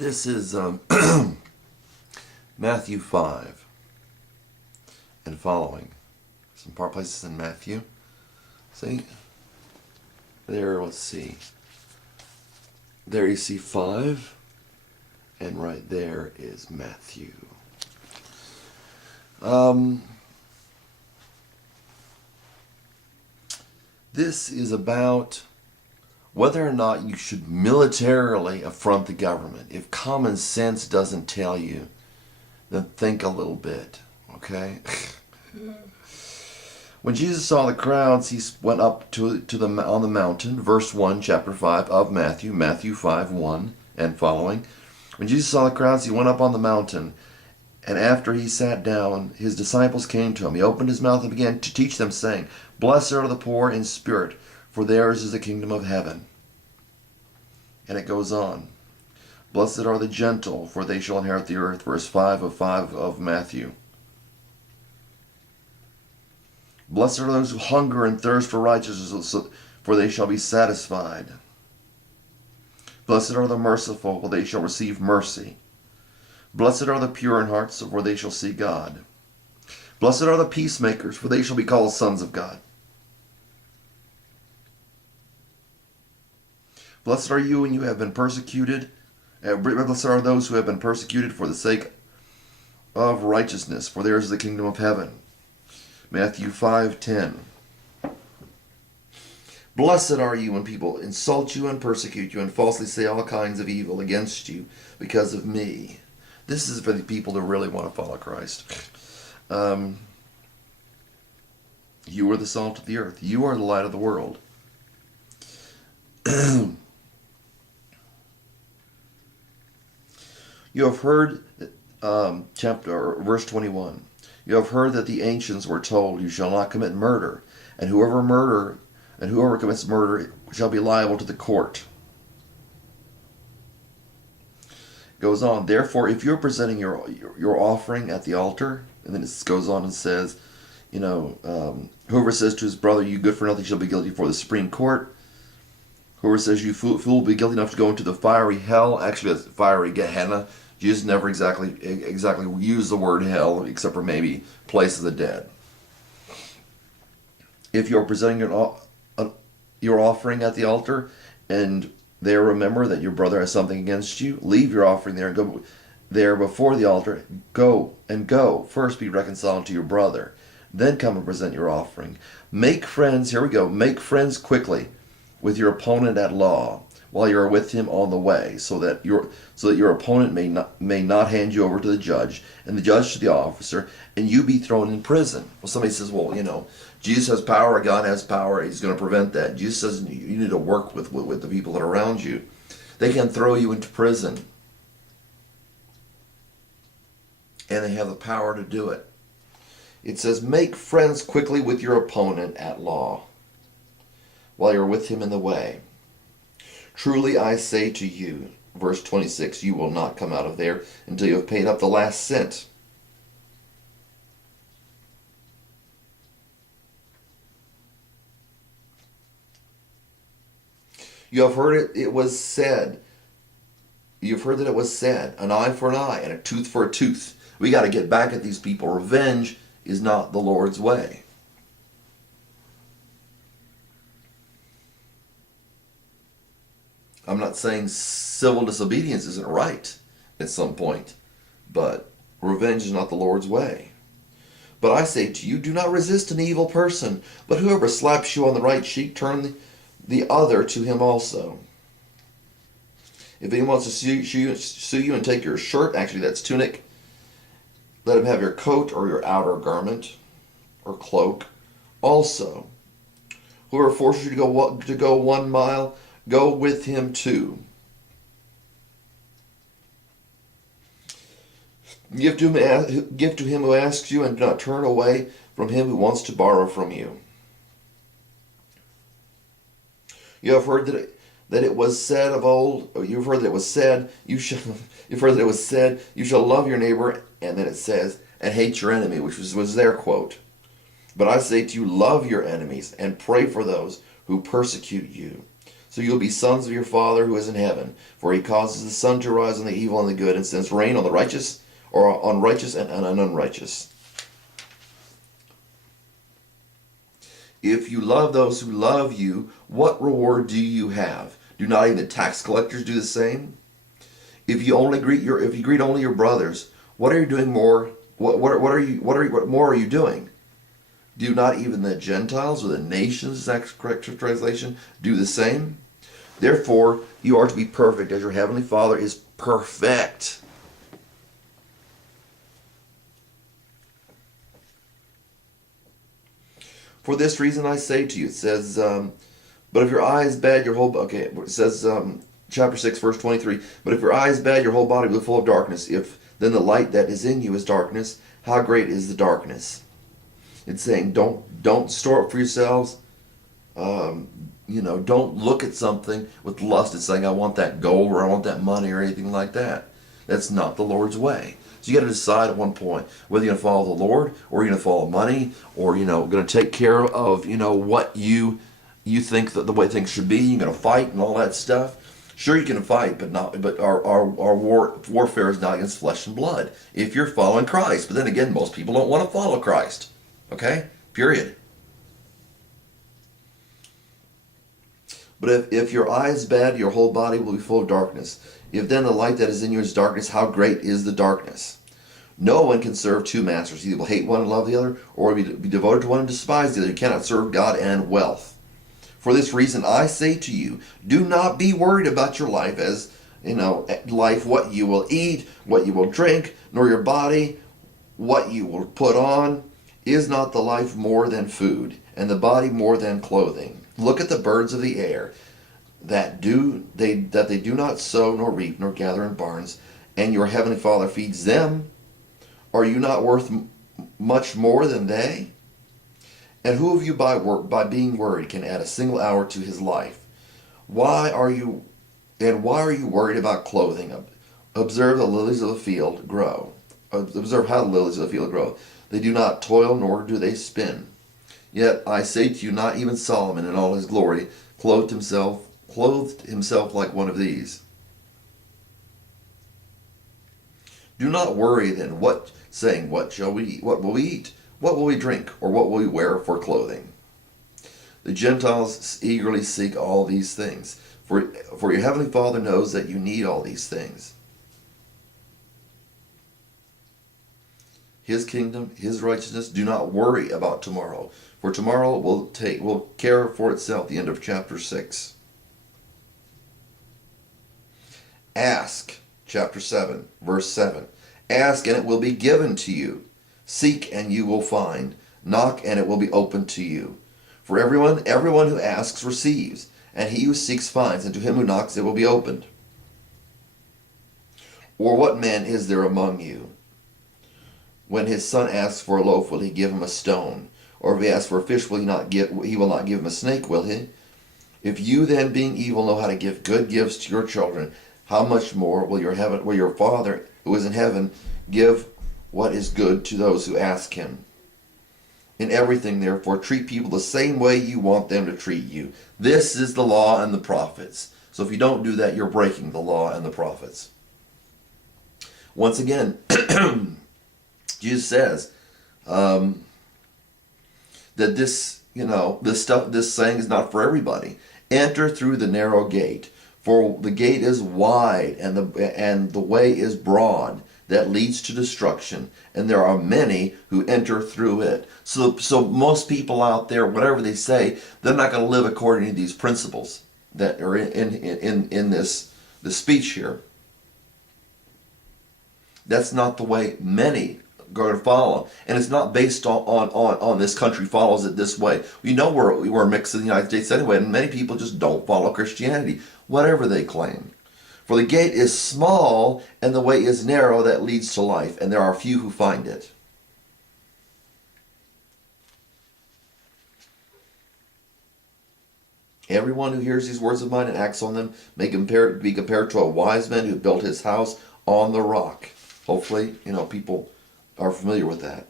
This is Matthew 5 and following. Some part places in Matthew. See? There, let's see. There you see 5, and right there is Matthew. This is about whether or not you should militarily affront the government. If common sense doesn't tell you, then think a little bit, okay? When Jesus saw the crowds, he went up on the mountain, verse 1, chapter 5 of Matthew, Matthew 5, 1 and following. When Jesus saw the crowds, he went up on the mountain, and after he sat down, his disciples came to him. He opened his mouth and began to teach them, saying, "Blessed are the poor in spirit, for theirs is the kingdom of heaven." And it goes on. "Blessed are the gentle, for they shall inherit the earth." Verse 5 of Matthew. "Blessed are those who hunger and thirst for righteousness, for they shall be satisfied. Blessed are the merciful, for they shall receive mercy. Blessed are the pure in heart, for they shall see God. Blessed are the peacemakers, for they shall be called sons of God. Blessed are you when you have been persecuted. Blessed are those who have been persecuted for the sake of righteousness, for theirs is the kingdom of heaven." Matthew 5:10. "Blessed are you when people insult you and persecute you and falsely say all kinds of evil against you because of me." This is for the people who really want to follow Christ. You are the salt of the earth. You are the light of the world. You have heard, verse 21. "You have heard that the ancients were told, 'You shall not commit murder, and whoever commits murder shall be liable to the court.'" It goes on. "Therefore, if you're presenting your offering at the altar," and then it goes on and says, "Whoever says to his brother, 'You good for nothing,' shall be guilty before the Supreme Court. Whoever says, 'You fool,' will be guilty enough to go into the fiery hell." Actually, that's fiery Gehenna. Jesus never exactly used the word hell, except for maybe place of the dead. "If you're presenting your offering at the altar, and there remember that your brother has something against you, leave your offering there and go there before the altar. Go. First be reconciled to your brother. Then come and present your offering. Make friends," here we go, "make friends quickly with your opponent at law, while you are with him on the way, so that your opponent may not hand you over to the judge, and the judge to the officer, and you be thrown in prison." Well, somebody says, "Well, Jesus has power, God has power, he's going to prevent that." Jesus says you need to work with the people that are around you. They can throw you into prison, and they have the power to do it. It says, "Make friends quickly with your opponent at law, while you're with him in the way. Truly I say to you," verse 26, "you will not come out of there until you have paid up the last cent." You've heard that it was said, an eye for an eye and a tooth for a tooth. We got to get back at these people. Revenge is not the Lord's way. I'm not saying civil disobedience isn't right at some point, but revenge is not the Lord's way. "But I say to you, do not resist an evil person, but whoever slaps you on the right cheek, turn the other to him also. If anyone wants to sue you and take your shirt," actually that's tunic, "let him have your coat or your outer garment or cloak also. Whoever forces you to go 1 mile, go with him 2. Give to him who asks you, and do not turn away from him who wants to borrow from you. You have heard that it was said of old, or you've heard that it was said, you've heard that it was said, 'You shall love your neighbor,' and then it says, 'and hate your enemy,' which was their quote. But I say to you, love your enemies and pray for those who persecute you, So you'll be sons of your Father who is in heaven. For he causes the sun to rise on the evil and the good, and sends rain on the righteous, or on righteous and on unrighteous. If you love those who love you, what reward do you have? Do not even the tax collectors do the same? If you greet only your brothers, what are you doing more? What more are you doing? Do not even the Gentiles or the nations, that's correct translation, do the same? Therefore, you are to be perfect as your heavenly Father is perfect. For this reason I say to you, it says, but if your eye is bad, your whole, okay, it says, chapter 6, verse 23, but if your eye is bad, your whole body will be full of darkness. If then the light that is in you is darkness, how great is the darkness? It's saying, don't store up for yourselves. Don't look at something with lust. It's saying, I want that gold or I want that money or anything like that. That's not the Lord's way. So you got to decide at one point whether you're going to follow the Lord or you're going to follow money, or going to take care of what you think that the way things should be. You're going to fight and all that stuff. Sure, you can fight, but our warfare is not against flesh and blood. If you're following Christ, but then again, most people don't want to follow Christ. Okay, period. But if your eye is bad, your whole body will be full of darkness. If then the light that is in you is darkness, how great is the darkness? No one can serve two masters. Either will hate one and love the other, or be devoted to one and despise the other. You cannot serve God and wealth. For this reason I say to you, do not be worried about your life as, what you will eat, what you will drink, nor your body, what you will put on. Is not the life more than food, and the body more than clothing? Look at the birds of the air, that they do not sow, nor reap, nor gather in barns, and your heavenly Father feeds them. Are you not worth much more than they? And who of you by being worried can add a single hour to his life? Why are you worried about clothing? Observe the lilies of the field grow. Observe how the lilies of the field grow. They do not toil, nor do they spin. Yet I say to you, not even Solomon in all his glory clothed himself like one of these. Do not worry then, saying, what shall we eat? What will we eat? What will we drink? Or what will we wear for clothing? The Gentiles eagerly seek all these things, for your heavenly Father knows that you need all these things. His kingdom, his righteousness, do not worry about tomorrow, for tomorrow will care for itself. The end of chapter 6. Ask, chapter 7, verse 7. Ask and it will be given to you. Seek and you will find. Knock and it will be opened to you. For everyone who asks receives, and he who seeks finds, and to him who knocks it will be opened. Or what man is there among you? When his son asks for a loaf, will he give him a stone? Or if he asks for a fish, he will not give him a snake, will he? If you then, being evil, know how to give good gifts to your children, how much more will your Father who is in heaven give what is good to those who ask him? In everything, therefore, treat people the same way you want them to treat you. This is the law and the prophets. So if you don't do that, you're breaking the law and the prophets. Once again, Jesus says that this saying is not for everybody. Enter through the narrow gate, for the gate is wide and the way is broad that leads to destruction, and there are many who enter through it. So most people out there, whatever they say, they're not going to live according to these principles that are in this speech here. That's not the way many going to follow, and it's not based on this country follows it this way. We're a mix of the United States anyway, and many people just don't follow Christianity, whatever they claim. For the gate is small and the way is narrow that leads to life, and there are few who find it. Everyone who hears these words of mine and acts on them may be compared to a wise man who built his house on the rock. Hopefully, people are familiar with that.